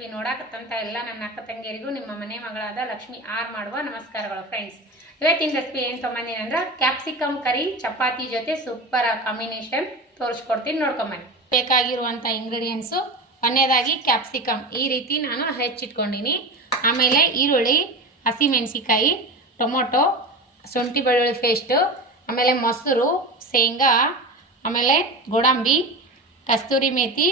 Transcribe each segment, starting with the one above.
Recipe ನೋಡಾಕತ್ತಂತ ಎಲ್ಲ ನನ್ನ ಅಕ್ಕ ತಂಗಿಯರಿಗೂ ನಿಮ್ಮ ಮನೆ ಮಗಳಾದ ಲಕ್ಷ್ಮಿ ಆರ್ ಮಾಡುವ ನಮಸ್ಕಾರಗಳು ಫ್ರೆಂಡ್ಸ್. ಇವತ್ತಿನ ರೆಸಿಪಿ ಏನು ತೊಗೊಂಬಂದಿನಿ ಅಂದ್ರೆ ಕ್ಯಾಪ್ಸಿಕಮ್ ಕರಿ ಚಪಾತಿ ಜೊತೆ ಸೂಪರ್ ಕಾಂಬಿನೇಷನ್ ತೋರಿಸ್ಕೊಡ್ತೀನಿ, ನೋಡ್ಕೊಂಬನ್ನಿ. ಬೇಕಾಗಿರುವಂಥ ಇಂಗ್ರೀಡಿಯೆಂಟ್ಸು, ಒಂದನೇದಾಗಿ ಕ್ಯಾಪ್ಸಿಕಮ್ ಈ ರೀತಿ ನಾನು ಹೆಚ್ಚಿಟ್ಕೊಂಡಿನಿ. ಆಮೇಲೆ ಈರುಳ್ಳಿ, ಹಸಿಮೆಣಸಿಕಾಯಿ, ಟೊಮೊಟೊ, ಶುಂಠಿ ಬೆಳ್ಳುಳ್ಳಿ ಪೇಸ್ಟು, ಆಮೇಲೆ ಮೊಸರು, ಶೇಂಗಾ, ಆಮೇಲೆ ಗೋಡಂಬಿ, ಕಸ್ತೂರಿ ಮೇಥಿ,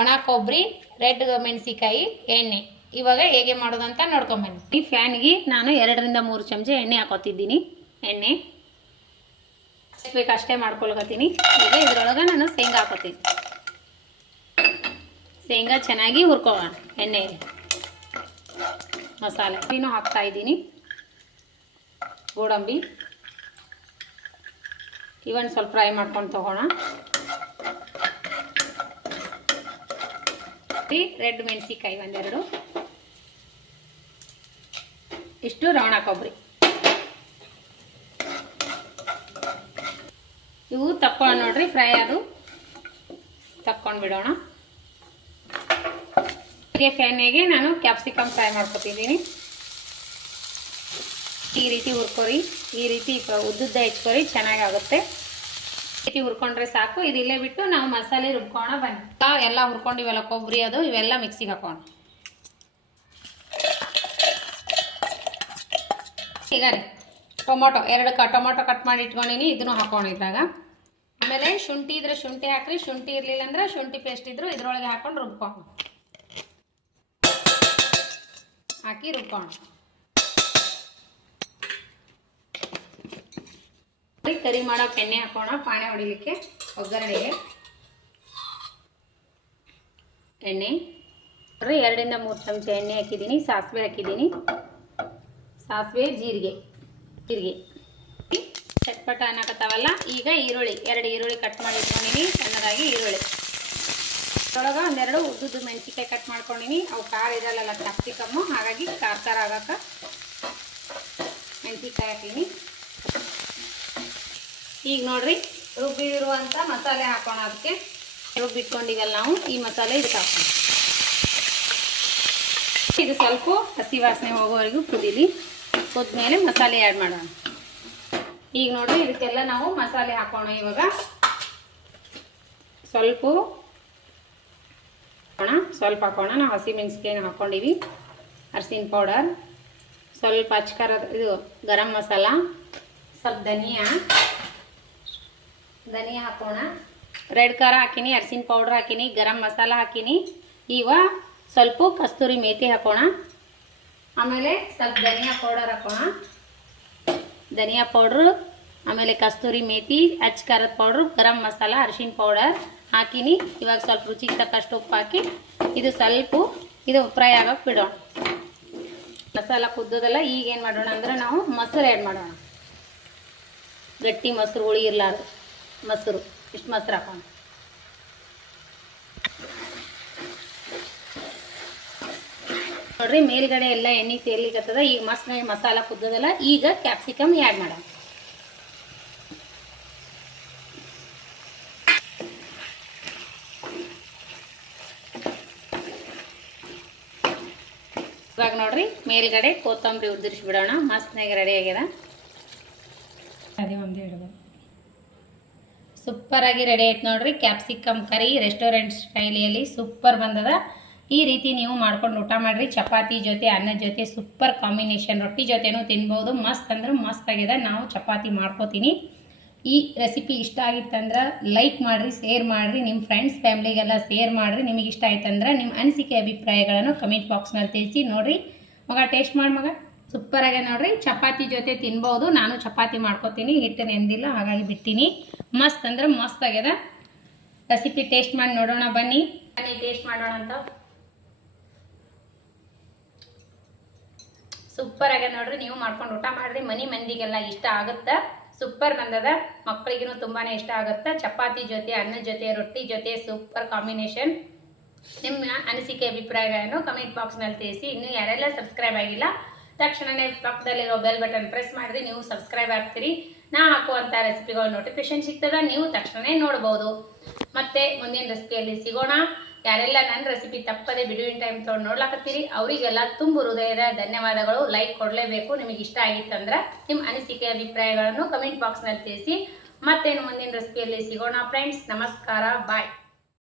ಒಣ ಕೊಬ್ಬರಿ, ರೆಡ್ ಮೆಣಸಿಕಾಯಿ, ಎಣ್ಣೆ. ಇವಾಗ ಹೇಗೆ ಮಾಡೋದಂತ ನೋಡ್ಕೊಂಬನ್ನಿ. ಈ ಫ್ಯಾನ್ಗೆ ನಾನು 2 ರಿಂದ 3 ಚಮಚ ಎಣ್ಣೆ ಹಾಕೋತಿದ್ದೀನಿ. ಎಣ್ಣೆ ಬೇಕು ಅಷ್ಟೇ ಮಾಡ್ಕೊಳ್ಕತ್ತೀನಿ. ಈಗ ಇದ್ರೊಳಗೆ ನಾನು ಶೇಂಗಾ ಹಾಕೋತೀನಿ. ಶೇಂಗಾ ಚೆನ್ನಾಗಿ ಹುರ್ಕೊಳ್ಳೋಣ ಎಣ್ಣೆಯಲ್ಲಿ. ಮಸಾಲೆ ಇನ್ನೂ ಹಾಕ್ತಾ ಇದ್ದೀನಿ. ಗೋಡಂಬಿ ಇವನ್ ಸ್ವಲ್ಪ ಫ್ರೈ ಮಾಡ್ಕೊಂಡು ತಗೋಣ. ರೆಡ್ ಮೆಣಸಿಕಾಯಿ ಒಂದೆರಡು, ಇಷ್ಟು ರವಣ ಕೊಬ್ಬರಿ. ಇವು ತಕ್ಕೊಂಡು ನೋಡ್ರಿ, ಫ್ರೈ ಅದು ತಕ್ಕೊಂಡು ಬಿಡೋಣ. ಹೀಗೆ ಫ್ಯಾನಿಗೆ ನಾನು ಕ್ಯಾಪ್ಸಿಕಮ್ ಫ್ರೈ ಮಾಡ್ಕೊತಿದ್ದೀನಿ. ಈ ರೀತಿ ಹುರ್ಕೊರಿ, ಈ ರೀತಿ ಉದ್ದುದ್ದ ಹೆಚ್ಕೊರಿ, ಚೆನ್ನಾಗಾಗುತ್ತೆ. ಈ ರೀತಿ ಹುರ್ಕೊಂಡ್ರೆ ಸಾಕು. ಇದು ಇಲ್ಲೇ ಬಿಟ್ಟು ನಾವು ಮಸಾಲೆ ರುಬ್ಕೋಣ ಬನ್ನಿ. ಎಲ್ಲ ಹುರ್ಕೊಂಡಿವೆಲ್ಲ, ಕೊಬ್ಬರಿ ಅದು ಇವೆಲ್ಲ ಮಿಕ್ಸಿಗೆ ಹಾಕೋಣ. ಈಗ ರೀ ಟೊಮೊಟೊ 2 ಟೊಮೊಟೊ ಕಟ್ ಮಾಡಿ ಇಟ್ಕೊಂಡಿನಿ, ಇದನ್ನು ಹಾಕೋಣ ಇದ್ರಾಗ. ಆಮೇಲೆ ಶುಂಠಿ ಇದ್ರೆ ಶುಂಠಿ ಹಾಕ್ರಿ, ಶುಂಠಿ ಇರಲಿಲ್ಲ ಅಂದ್ರೆ ಶುಂಠಿ ಪೇಸ್ಟ್ ಇದ್ರು ಇದ್ರೊಳಗೆ ಹಾಕೊಂಡು ರುಬ್ಕೋಣ. ಹಾಕಿ ರುಬ್ಕೋಣ. ಕರಿ ಮಾಡೋಕೆ ಎಣ್ಣೆ ಹಾಕೋಣ, ಪಾಣೆ ಹೊಡಿಲಿಕ್ಕೆ. ಒಗ್ಗರಣೆಗೆ ಎಣ್ಣೆ 2 ರಿಂದ 3 ಚಮಚ ಎಣ್ಣೆ ಹಾಕಿದ್ದೀನಿ. ಸಾಸಿವೆ ಹಾಕಿದ್ದೀನಿ. ಸಾಸಿವೆ, ಜೀರಿಗೆ ಚಟ್ಪಟ ಅನ್ನಕತ್ತಾವಲ್ಲ. ಈಗ ಈರುಳ್ಳಿ 2 ಈರುಳ್ಳಿ ಕಟ್ ಮಾಡಿ ಇಟ್ಕೊಂಡಿನಿ, ಸಣ್ಣದಾಗಿ ಈರುಳ್ಳಿ. ಅದ್ರೊಳಗೆ ಒಂದೆರಡು ಉದ್ದುದ್ದು ಮೆಣಸಿಕಾಯಿ ಕಟ್ ಮಾಡ್ಕೊಂಡಿನಿ. ಅವು ಖಾರ ಇರಲ್ಲ ಕ್ಯಾಪ್ಸಿಕಮ್ಮು, ಹಾಗಾಗಿ ಖಾರ ಆಗಾಕ ಮೆಣಸಿಕಾಯಿ ಹಾಕೀನಿ. ಈಗ ನೋಡ್ರಿ ರುಬ್ಬಿರುವಂಥ ಮಸಾಲೆ ಹಾಕೋಣ. ಅದಕ್ಕೆ ರುಬ್ಬಿಟ್ಕೊಂಡಿವಲ್ಲ ನಾವು, ಈ ಮಸಾಲೆ ಇದಕ್ಕೆ ಹಾಕೋಣ. ಇದು ಸ್ವಲ್ಪ ಹಸಿ ವಾಸನೆ ಹೋಗೋವರೆಗೂ ಕುದೀಲಿ. ಕುದ್ಮೇಲೆ ಮಸಾಲೆ ಆ್ಯಡ್ ಮಾಡೋಣ. ಈಗ ನೋಡ್ರಿ ಇದಕ್ಕೆಲ್ಲ ನಾವು ಮಸಾಲೆ ಹಾಕೋಣ. ಇವಾಗ ಸ್ವಲ್ಪ ಹಾಕೋಣ. ನಾವು ಹಸಿಮೆಣಸಿಕಾಯಿ ಹಾಕ್ಕೊಂಡಿವಿ. ಅರಿಶಿನ ಪೌಡರ್, ಸ್ವಲ್ಪ ಅಚ್ಕಾರ, ಇದು ಗರಂ ಮಸಾಲ, ಸ್ವಲ್ಪ ಧನಿಯಾ ಹಾಕೋಣ. ರೆಡ್ ಖಾರ ಹಾಕಿನಿ, ಅರಿಶಿನ ಪೌಡರ್ ಹಾಕಿನಿ, ಗರಂ ಮಸಾಲ ಹಾಕಿನಿ. ಇವ ಸ್ವಲ್ಪ ಕಸ್ತೂರಿ ಮೇಥಿ ಹಾಕೋಣ. ಆಮೇಲೆ ಸ್ವಲ್ಪ ಧನಿಯಾ ಪೌಡರ್ ಹಾಕೋಣ. ಧನಿಯಾ ಪೌಡ್ರು, ಆಮೇಲೆ ಕಸ್ತೂರಿ ಮೇಥಿ, ಅಚ್ಚ ಖಾರದ ಪೌಡ್ರು, ಗರಂ ಮಸಾಲ, ಅರಿಶಿನ ಪೌಡರ್ ಹಾಕಿನಿ. ಇವಾಗ ಸ್ವಲ್ಪ ರುಚಿಗೆ ತಕ್ಕಷ್ಟು ಉಪ್ಪು ಹಾಕಿ ಇದು ಸ್ವಲ್ಪ ಫ್ರೈ ಆಗೋಕೆ ಬಿಡೋಣ. ಮಸಾಲ ಕುದ್ದದಲ್ಲ. ಈಗ ಏನು ಮಾಡೋಣ ಅಂದ್ರೆ ನಾವು ಮೊಸರು ಆ್ಯಡ್ ಮಾಡೋಣ. ಗಟ್ಟಿ ಮೊಸರು, ಹುಳಿ ಇರಲಾರ್ದು ಮೊಸರು, ಇಷ್ಟು ಮೊಸರು ಹಾಕೋಣ. ನೋಡ್ರಿ ಮೇಲ್ಗಡೆ ಎಲ್ಲ ಎಣ್ಣೆ ಸೇರ್ಲಿಕ್ಕತ್ತದ. ಈಗ ಮಸ್ತ್ನಾಗಿ ಮಸಾಲ ಕುದ್ದದಲ್ಲ. ಈಗ ಕ್ಯಾಪ್ಸಿಕಮ್ ಆ್ಯಡ್ ಮಾಡೋಣ. ಇವಾಗ ನೋಡ್ರಿ ಮೇಲ್ಗಡೆ ಕೊತ್ತಂಬರಿ ಉದುರಿಸಿ ಬಿಡೋಣ. ಮಸ್ತ್ನಾಗಿ ರೆಡಿ ಆಗ್ಯದ. ಅದೇ ಒಂದು ಹಿಡ್ದು ಸೂಪರಾಗಿ ರೆಡಿ ಆಯ್ತು ನೋಡ್ರಿ. ಕ್ಯಾಪ್ಸಿಕಮ್ ಕರಿ ರೆಸ್ಟೋರೆಂಟ್ ಸ್ಟೈಲಿಯಲ್ಲಿ ಸೂಪರ್ ಬಂದದ. ಈ ರೀತಿ ನೀವು ಮಾಡ್ಕೊಂಡು ಊಟ ಮಾಡಿರಿ. ಚಪಾತಿ ಜೊತೆ, ಅನ್ನದ ಜೊತೆ ಸೂಪರ್ ಕಾಂಬಿನೇಷನ್. ರೊಟ್ಟಿ ಜೊತೆನೂ ತಿನ್ಬೋದು. ಮಸ್ತ್ ಅಂದ್ರೆ ಮಸ್ತ್ ಆಗಿದೆ. ನಾವು ಚಪಾತಿ ಮಾಡ್ಕೋತೀನಿ. ಈ ರೆಸಿಪಿ ಇಷ್ಟ ಆಗಿತ್ತಂದ್ರೆ ಲೈಕ್ ಮಾಡಿರಿ, ಶೇರ್ ಮಾಡಿರಿ, ನಿಮ್ಮ ಫ್ರೆಂಡ್ಸ್ ಫ್ಯಾಮ್ಲಿಗೆಲ್ಲ ಶೇರ್ ಮಾಡಿರಿ. ನಿಮಗೆ ಇಷ್ಟ ಆಯ್ತಂದ್ರೆ ನಿಮ್ಮ ಅನಿಸಿಕೆ ಅಭಿಪ್ರಾಯಗಳನ್ನು ಕಮೆಂಟ್ ಬಾಕ್ಸ್ನಲ್ಲಿ ತಿಳಿಸಿ. ನೋಡಿರಿ ಮಗ, ಟೇಸ್ಟ್ ಮಾಡಿ ಮಗ, ಸೂಪರ್ ಆಗಿದೆ ನೋಡ್ರಿ. ಚಪಾತಿ ಜೊತೆ ತಿನ್ಬೋದು. ನಾನು ಚಪಾತಿ ಮಾಡ್ಕೋತೀನಿ, ಹಿಟ್ಟು ನೆಂದಿಲ್ಲ ಹಾಗಾಗಿ ಬಿಟ್ಟಿನಿ. ಮಸ್ತ್ ಅಂದ್ರೆ ಮಸ್ತ್ ಆಗ್ಯದ ರೆಸಿಪಿ. ಟೇಸ್ಟ್ ಮಾಡಿ ನೋಡೋಣ ಬನ್ನಿ. ಟೇಸ್ಟ್ ಮಾಡೋಣ ಅಂತ. ಸೂಪರ್ ಆಗ್ಯದ ನೋಡ್ರಿ. ನೀವು ಮಾಡ್ಕೊಂಡು ಊಟ ಮಾಡ್ರಿ. ಮನೆ ಮಂದಿಗೆಲ್ಲ ಇಷ್ಟ ಆಗುತ್ತೆ. ಸೂಪರ್ ಬಂದದ. ಮಕ್ಕಳಿಗೂ ತುಂಬಾನೇ ಇಷ್ಟ ಆಗುತ್ತೆ. ಚಪಾತಿ ಜೊತೆ, ಅನ್ನದ ಜೊತೆ, ರೊಟ್ಟಿ ಜೊತೆ ಸೂಪರ್ ಕಾಂಬಿನೇಷನ್. ನಿಮ್ಮ ಅನಿಸಿಕೆ ಅಭಿಪ್ರಾಯಗಳನ್ನು ಕಮೆಂಟ್ ಬಾಕ್ಸ್ನಲ್ಲಿ ತಿಳಿಸಿ. ಇನ್ನು ಯಾರೆಲ್ಲ ಸಬ್ಸ್ಕ್ರೈಬ್ ಆಗಿಲ್ಲ ತಕ್ಷಣನೇ ಪಕ್ಕದಲ್ಲಿರೋ ಬೆಲ್ ಬಟನ್ ಪ್ರೆಸ್ ಮಾಡಿರಿ. ನೀವು ಸಬ್ಸ್ಕ್ರೈಬ್ ಆಗ್ತೀರಿ. ನಾ ಹಾಕುವಂಥ ರೆಸಿಪಿಗಳ ನೋಟಿಫಿಕೇಶನ್ ಸಿಗ್ತದ, ನೀವು ತಕ್ಷಣನೇ ನೋಡ್ಬೋದು. ಮತ್ತೆ ಮುಂದಿನ ರೆಸಿಪಿಯಲ್ಲಿ ಸಿಗೋಣ. ಯಾರೆಲ್ಲ ನನ್ನ ರೆಸಿಪಿ ತಪ್ಪದೆ ಬಿಡುವಿನ ಟೈಮ್ ತೊಗೊಂಡು ನೋಡ್ಲಾಕತ್ತೀರಿ ಅವರಿಗೆಲ್ಲ ತುಂಬ ಹೃದಯದ ಧನ್ಯವಾದಗಳು. ಲೈಕ್ ಕೊಡಲೇಬೇಕು. ನಿಮಗೆ ಇಷ್ಟ ಆಗಿತ್ತಂದ್ರೆ ನಿಮ್ಮ ಅನಿಸಿಕೆ ಅಭಿಪ್ರಾಯಗಳನ್ನು ಕಮೆಂಟ್ ಬಾಕ್ಸ್ನಲ್ಲಿ ತಿಳಿಸಿ. ಮತ್ತೇನು ಮುಂದಿನ ರೆಸಿಪಿಯಲ್ಲಿ ಸಿಗೋಣ ಫ್ರೆಂಡ್ಸ್. ನಮಸ್ಕಾರ, ಬಾಯ್.